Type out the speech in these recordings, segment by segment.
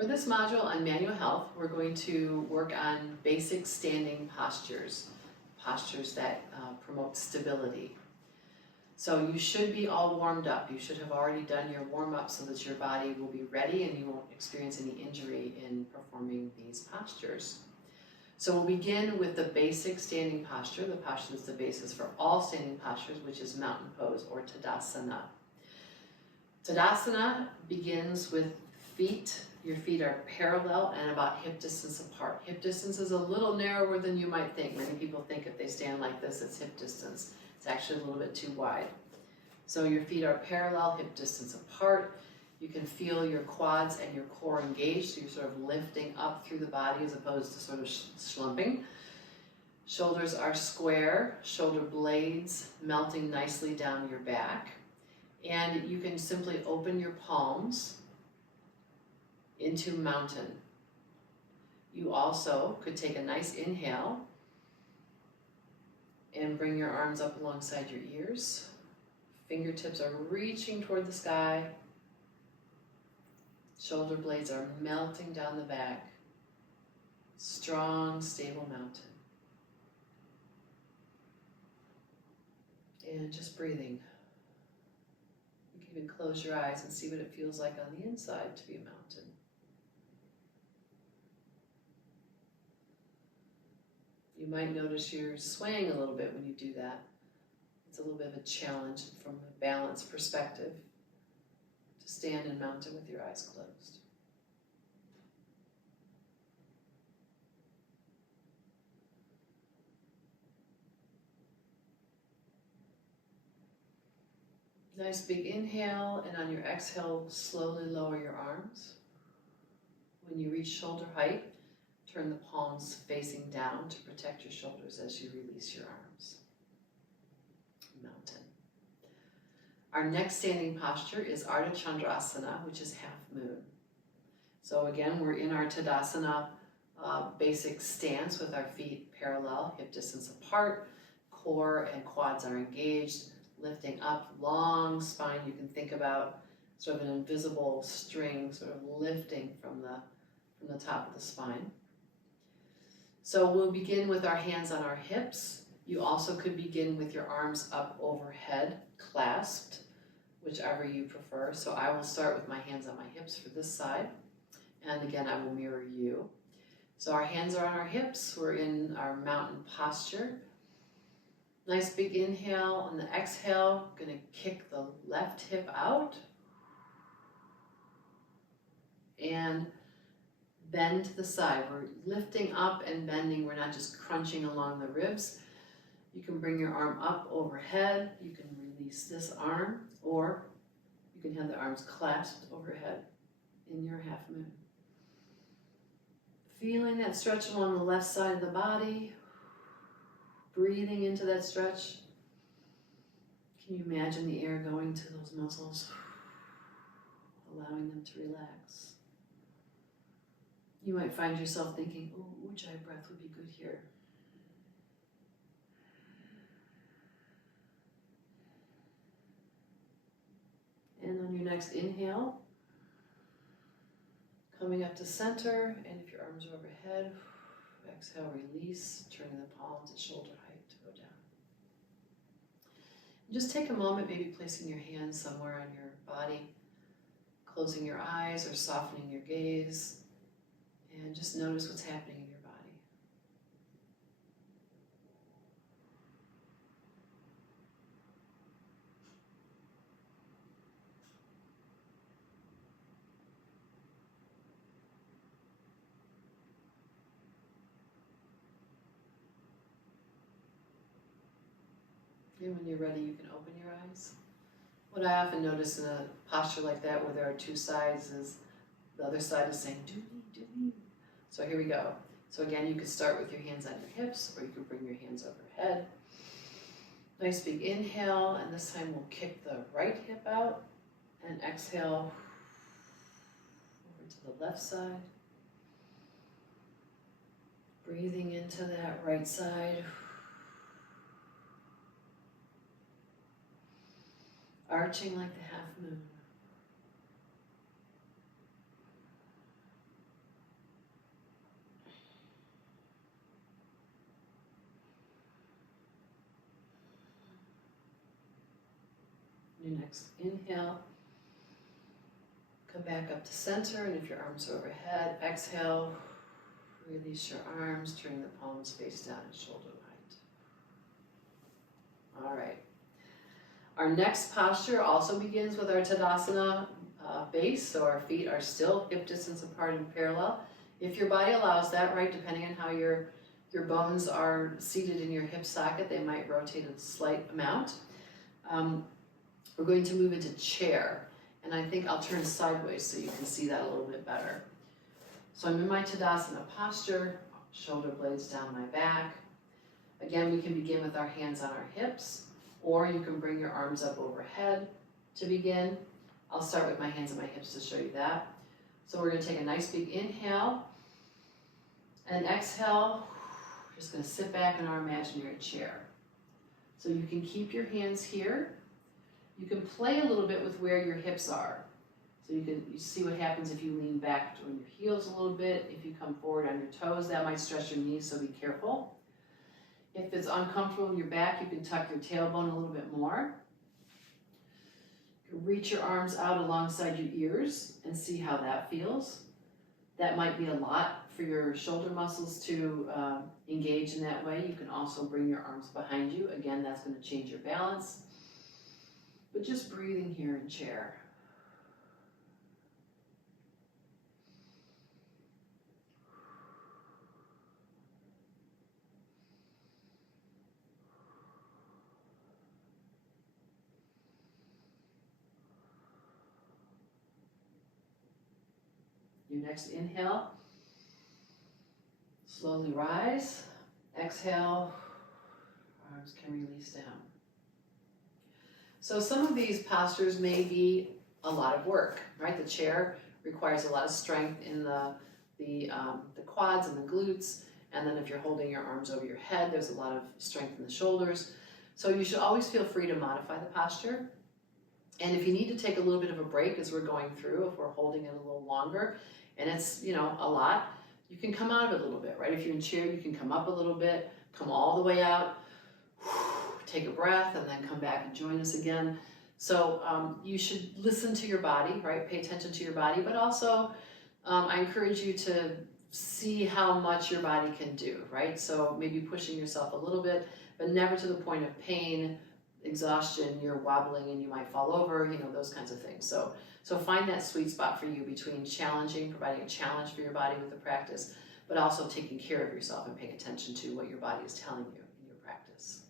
For this module on manual health, we're going to work on basic standing postures, postures that promote stability. So you should be all warmed up. You should have already done your warm-up so that your body will be ready and you won't experience any injury in performing these postures. So we'll begin with the basic standing posture, the posture that's the basis for all standing postures, which is mountain pose or Tadasana. Tadasana begins with feet. Your feet are parallel and about hip distance apart. Hip distance is a little narrower than you might think. Many people think if they stand like this, it's hip distance. It's actually a little bit too wide. So your feet are parallel, hip distance apart. You can feel your quads and your core engaged, so you're sort of lifting up through the body as opposed to sort of slumping. Shoulders are square, shoulder blades melting nicely down your back. And you can simply open your palms into mountain. You also could take a nice inhale and bring your arms up alongside your ears. Fingertips are reaching toward the sky. Shoulder blades are melting down the back. Strong, stable mountain. And just breathing. You can even close your eyes and see what it feels like on the inside to be a mountain. You might notice you're swaying a little bit when you do that. It's a little bit of a challenge from a balance perspective to stand in mountain with your eyes closed. Nice big inhale, and on your exhale, slowly lower your arms. When you reach shoulder height, turn the palms facing down to protect your shoulders as you release your arms. Mountain. Our next standing posture is Ardha Chandrasana, which is half moon. So again, we're in our Tadasana basic stance with our feet parallel, hip distance apart, core and quads are engaged, lifting up, long spine. You can think about sort of an invisible string sort of lifting from the top of the spine. So we'll begin with our hands on our hips. You also could begin with your arms up overhead, clasped, whichever you prefer. So I will start with my hands on my hips for this side. And again, I will mirror you. So our hands are on our hips. We're in our mountain posture. Nice big inhale. On the exhale, going to kick the left hip out. And bend to the side. We're lifting up and bending. We're not just crunching along the ribs. You can bring your arm up overhead. You can release this arm, or you can have the arms clasped overhead in your half moon. Feeling that stretch along the left side of the body. Breathing into that stretch. Can you imagine the air going to those muscles, allowing them to relax? You might find yourself thinking, oh, Ujjayi breath would be good here. And on your next inhale, coming up to center, and if your arms are overhead, exhale, release, turning the palms at shoulder height to go down. Just take a moment, maybe placing your hands somewhere on your body, closing your eyes or softening your gaze, and just notice what's happening in your body. And when you're ready, you can open your eyes. What I often notice in a posture like that, where there are two sides, is the other side is saying, do me, do me. So here we go. So again, you could start with your hands on your hips, or you could bring your hands overhead. Nice big inhale, and this time we'll kick the right hip out, and exhale over to the left side. Breathing into that right side. Arching like the half moon. Your next inhale, come back up to center, and if your arms are overhead, exhale, release your arms, turning the palms face down and shoulder height. All right. Our next posture also begins with our Tadasana base, so our feet are still hip distance apart and parallel. If your body allows that, right, depending on how your bones are seated in your hip socket, they might rotate a slight amount. We're going to move into chair, and I think I'll turn sideways so you can see that a little bit better. So I'm in my Tadasana posture, shoulder blades down my back. Again, we can begin with our hands on our hips, or you can bring your arms up overhead to begin. I'll start with my hands on my hips to show you that. So we're going to take a nice big inhale, and exhale. We're just going to sit back in our imaginary chair. So you can keep your hands here. You can play a little bit with where your hips are. So you see what happens if you lean back on your heels a little bit. If you come forward on your toes, that might stretch your knees, so be careful. If it's uncomfortable in your back, you can tuck your tailbone a little bit more. You can reach your arms out alongside your ears and see how that feels. That might be a lot for your shoulder muscles to engage in that way. You can also bring your arms behind you. Again, that's going to change your balance. But just breathing here in chair. Your next inhale, slowly rise. Exhale, arms can release down. So some of these postures may be a lot of work, right? The chair requires a lot of strength in the quads and the glutes. And then if you're holding your arms over your head, there's a lot of strength in the shoulders. So you should always feel free to modify the posture. And if you need to take a little bit of a break as we're going through, if we're holding it a little longer, and it's, a lot, you can come out of it a little bit, right? If you're in chair, you can come up a little bit, come all the way out, take a breath, and then come back and join us again. So you should listen to your body, right? Pay attention to your body, but also I encourage you to see how much your body can do, right? So maybe pushing yourself a little bit, but never to the point of pain, exhaustion, you're wobbling and you might fall over, those kinds of things. So find that sweet spot for you between providing a challenge for your body with the practice, but also taking care of yourself and paying attention to what your body is telling you in your practice.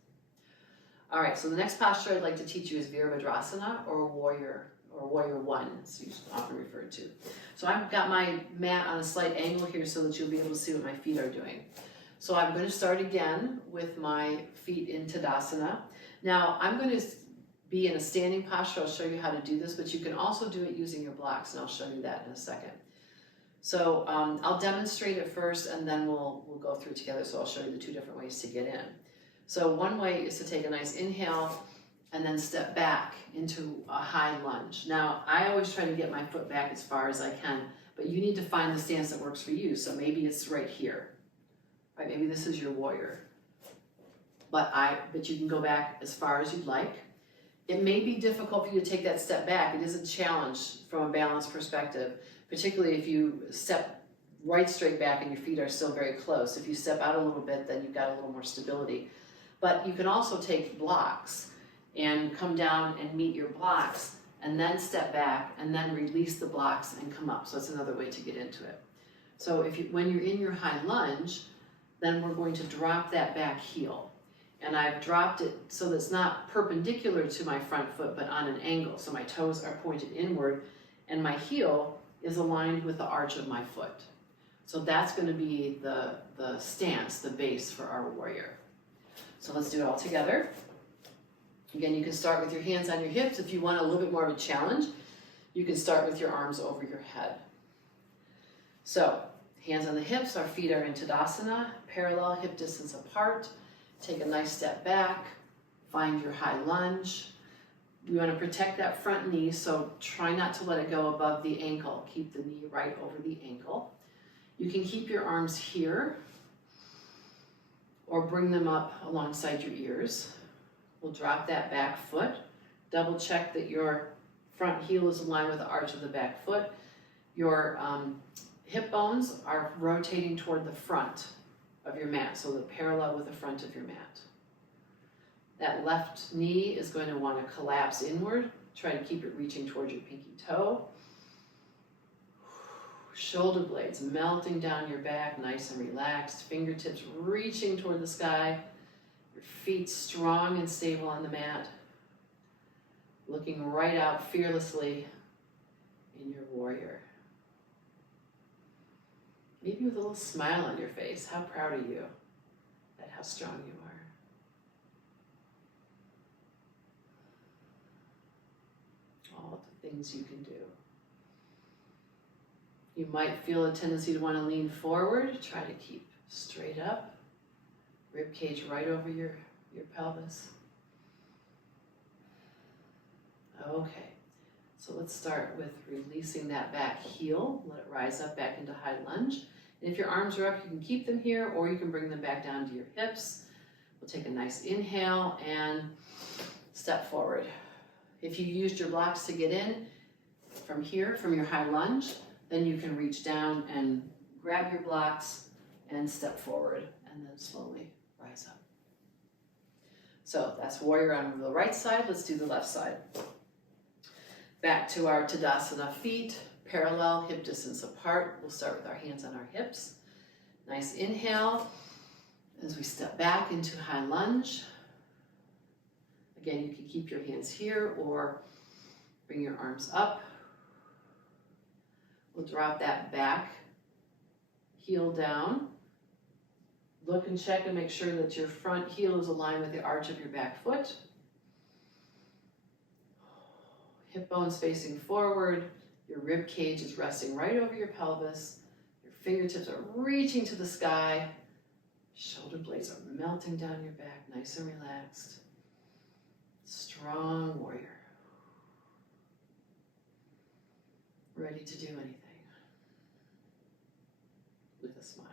All right, so the next posture I'd like to teach you is Virabhadrasana, or Warrior One, it's often referred to. So I've got my mat on a slight angle here so that you'll be able to see what my feet are doing. So I'm going to start again with my feet in Tadasana. Now I'm going to be in a standing posture. I'll show you how to do this, but you can also do it using your blocks, and I'll show you that in a second. So I'll demonstrate it first, and then we'll go through it together. So I'll show you the two different ways to get in. So one way is to take a nice inhale and then step back into a high lunge. Now, I always try to get my foot back as far as I can, but you need to find the stance that works for you. So maybe it's right here, right? Maybe this is your warrior. But you can go back as far as you'd like. It may be difficult for you to take that step back. It is a challenge from a balance perspective, particularly if you step right straight back and your feet are still very close. If you step out a little bit, then you've got a little more stability. But you can also take blocks and come down and meet your blocks, and then step back and then release the blocks and come up. So that's another way to get into it. So when you're in your high lunge, then we're going to drop that back heel. And I've dropped it so that it's not perpendicular to my front foot, but on an angle. So my toes are pointed inward, and my heel is aligned with the arch of my foot. So that's going to be the stance, the base for our warrior. So let's do it all together. Again, you can start with your hands on your hips. If you want a little bit more of a challenge, you can start with your arms over your head. So hands on the hips, our feet are in Tadasana, parallel, hip distance apart. Take a nice step back, find your high lunge. We want to protect that front knee, so try not to let it go above the ankle. Keep the knee right over the ankle. You can keep your arms here or bring them up alongside your ears. We'll drop that back foot, Double check that your front heel is aligned with the arch of the back foot. Your hip bones are rotating toward the front of your mat, so they're parallel with the front of your mat. That left knee is going to want to collapse inward. Try to keep it reaching toward your pinky toe. Shoulder blades melting down your back, nice and relaxed. Fingertips reaching toward the sky. Your feet strong and stable on the mat. Looking right out fearlessly in your warrior. Maybe with a little smile on your face. How proud are you at how strong you are? All the things you can do. You might feel a tendency to want to lean forward. Try to keep straight up. Rib cage right over your pelvis. Okay, so let's start with releasing that back heel. Let it rise up back into high lunge. And if your arms are up, you can keep them here or you can bring them back down to your hips. We'll take a nice inhale and step forward. If you used your blocks to get in from here, from your high lunge, then you can reach down and grab your blocks and step forward and then slowly rise up. So that's warrior on the right side. Let's do the left side. Back to our Tadasana feet, parallel, hip distance apart. We'll start with our hands on our hips. Nice inhale as we step back into high lunge. Again, you can keep your hands here or bring your arms up. We'll drop that back heel down. Look and check and make sure that your front heel is aligned with the arch of your back foot. Hip bones facing forward. Your rib cage is resting right over your pelvis. Your fingertips are reaching to the sky. Shoulder blades are melting down your back, nice and relaxed. Strong warrior. Ready to do anything with a smile.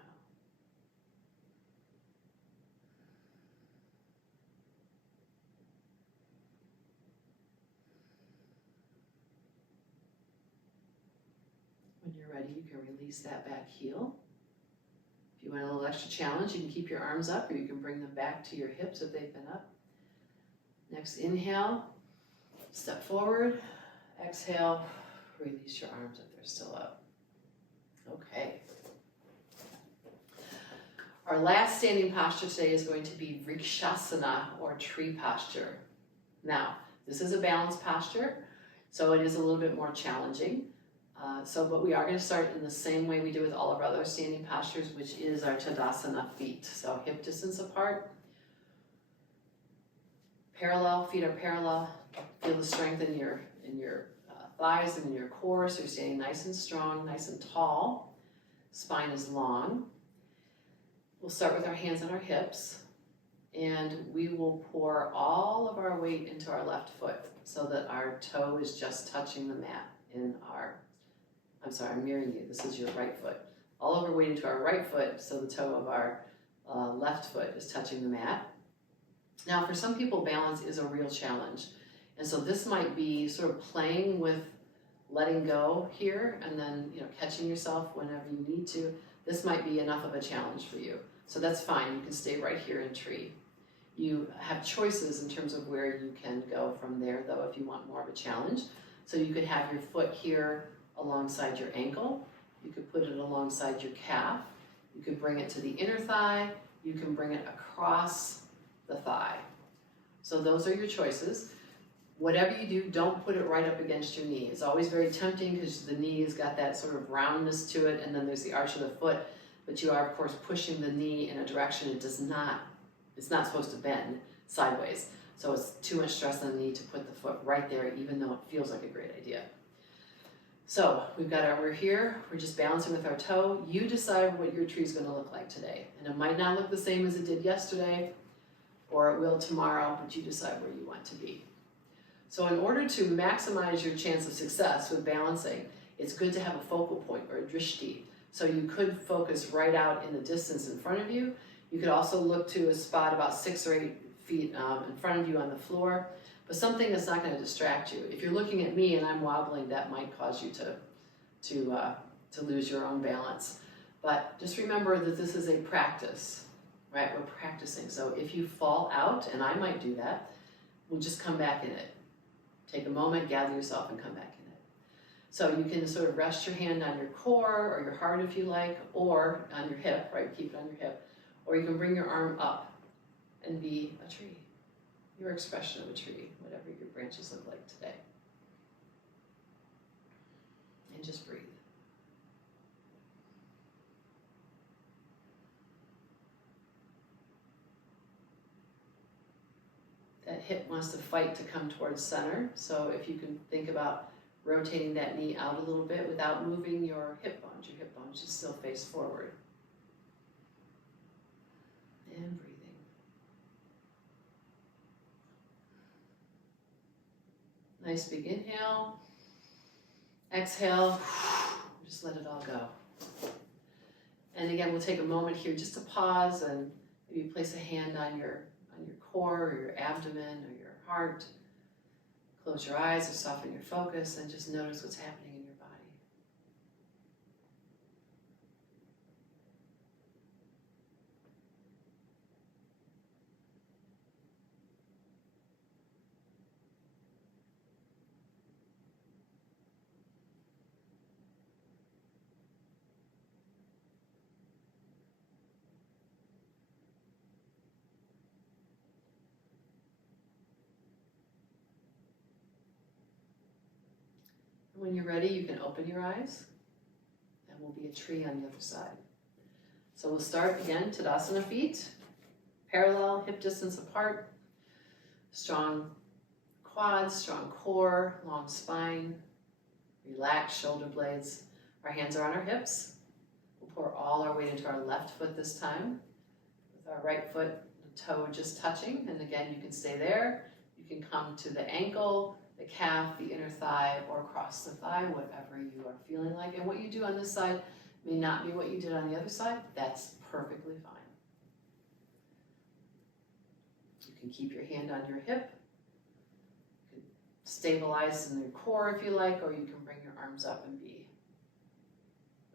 When you're ready, you can release that back heel. If you want a little extra challenge, you can keep your arms up or you can bring them back to your hips if they've been up. Next inhale, step forward, exhale, release your arms if they're still up. Okay. Our last standing posture today is going to be Vrikshasana or tree posture. Now, this is a balanced posture, so it is a little bit more challenging. But we are going to start in the same way we do with all of our other standing postures, which is our Tadasana feet. So hip distance apart, parallel, feet are parallel. Feel the strength in your thighs and in your core, so you're standing nice and strong, nice and tall. Spine is long. We'll start with our hands on our hips, and we will pour all of our weight into our left foot so that our toe is just touching the mat I'm mirroring you, this is your right foot. All of our weight into our right foot so the toe of our left foot is touching the mat. Now for some people, balance is a real challenge. And so this might be sort of playing with letting go here and then catching yourself whenever you need to. This might be enough of a challenge for you. So that's fine, you can stay right here in tree. You have choices in terms of where you can go from there though if you want more of a challenge. So you could have your foot here alongside your ankle. You could put it alongside your calf. You could bring it to the inner thigh. You can bring it across the thigh. So those are your choices. Whatever you do, don't put it right up against your knee. It's always very tempting because the knee has got that sort of roundness to it, and then there's the arch of the foot, but you are of course pushing the knee in a direction it's not supposed to bend sideways. So it's too much stress on the knee to put the foot right there, even though it feels like a great idea. So we're here, we're just balancing with our toe. You decide what your tree is going to look like today. And it might not look the same as it did yesterday, or it will tomorrow, but you decide where you want to be. So in order to maximize your chance of success with balancing, it's good to have a focal point or a drishti. So you could focus right out in the distance in front of you. You could also look to a spot about 6 or 8 feet in front of you on the floor. but something that's not going to distract you. If you're looking at me and I'm wobbling, that might cause you to lose your own balance. But just remember that this is a practice, right? We're practicing. So if you fall out, and I might do that, we'll just come back in it. Take a moment, gather yourself, and come back in it. So you can sort of rest your hand on your core or your heart if you like, or on your hip, right? Keep it on your hip. Or you can bring your arm up and be a tree, your expression of a tree, whatever your branches look like today. And just breathe. That hip wants to fight to come towards center, so if you can think about rotating that knee out a little bit without moving your hip bones should still face forward. And breathing. Nice big inhale. Exhale. Just let it all go. And again, we'll take a moment here just to pause and maybe place a hand on your core or your abdomen or your heart. Close your eyes or soften your focus and just notice what's happening in your body. When you're ready, you can open your eyes and we'll be a tree on the other side. So we'll start again, Tadasana feet, parallel, hip distance apart, strong quads, strong core, long spine, relaxed shoulder blades. Our hands are on our hips. We'll pour all our weight into our left foot this time, with our right foot, the toe just touching. And again, you can stay there. You can come to the ankle, the calf, the inner thigh, or cross the thigh, whatever you are feeling like. And what you do on this side may not be what you did on the other side. That's perfectly fine. You can keep your hand on your hip. You can stabilize in your core if you like, or you can bring your arms up and be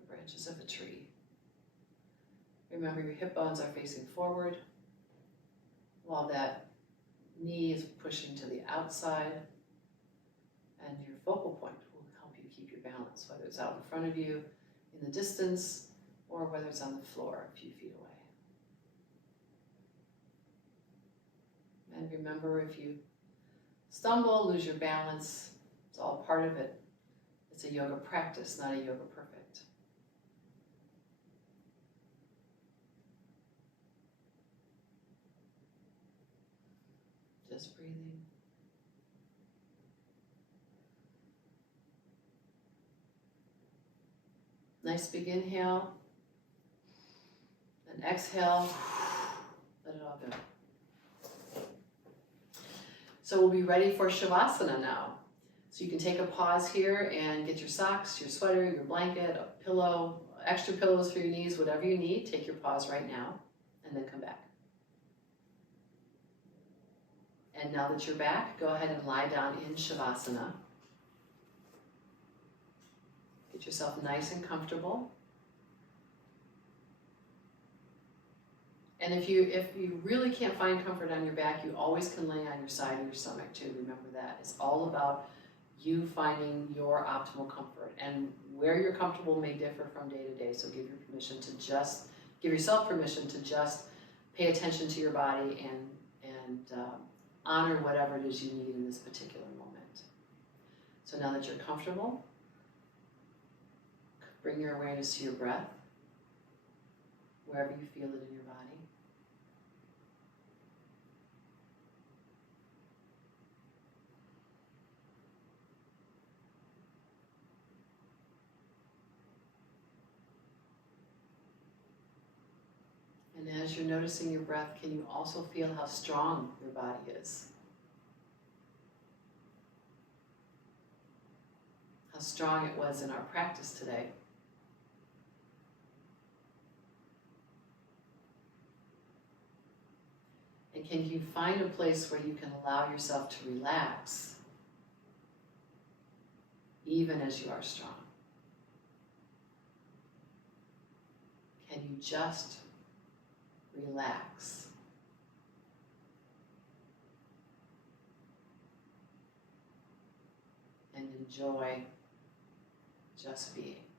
the branches of a tree. Remember, your hip bones are facing forward, while that knee is pushing to the outside. And your focal point will help you keep your balance, whether it's out in front of you, in the distance, or whether it's on the floor a few feet away. And remember, if you stumble, lose your balance, it's all part of it. It's a yoga practice, not a yoga perfect. Just breathing. Nice big inhale, and exhale, let it all go. So we'll be ready for Shavasana now. So you can take a pause here and get your socks, your sweater, your blanket, a pillow, extra pillows for your knees, whatever you need. Take your pause right now, and then come back. And now that you're back, go ahead and lie down in Shavasana. Get yourself nice and comfortable. And if you really can't find comfort on your back, you always can lay on your side or your stomach too. Remember that. It's all about you finding your optimal comfort. And where you're comfortable may differ from day to day. So give yourself permission to just pay attention to your body and honor whatever it is you need in this particular moment. So now that you're comfortable, bring your awareness to your breath, wherever you feel it in your body. And as you're noticing your breath, can you also feel how strong your body is? How strong it was in our practice today. And And can you find a place where you can allow yourself to relax even as you are strong? Can you just relax? And enjoy just being.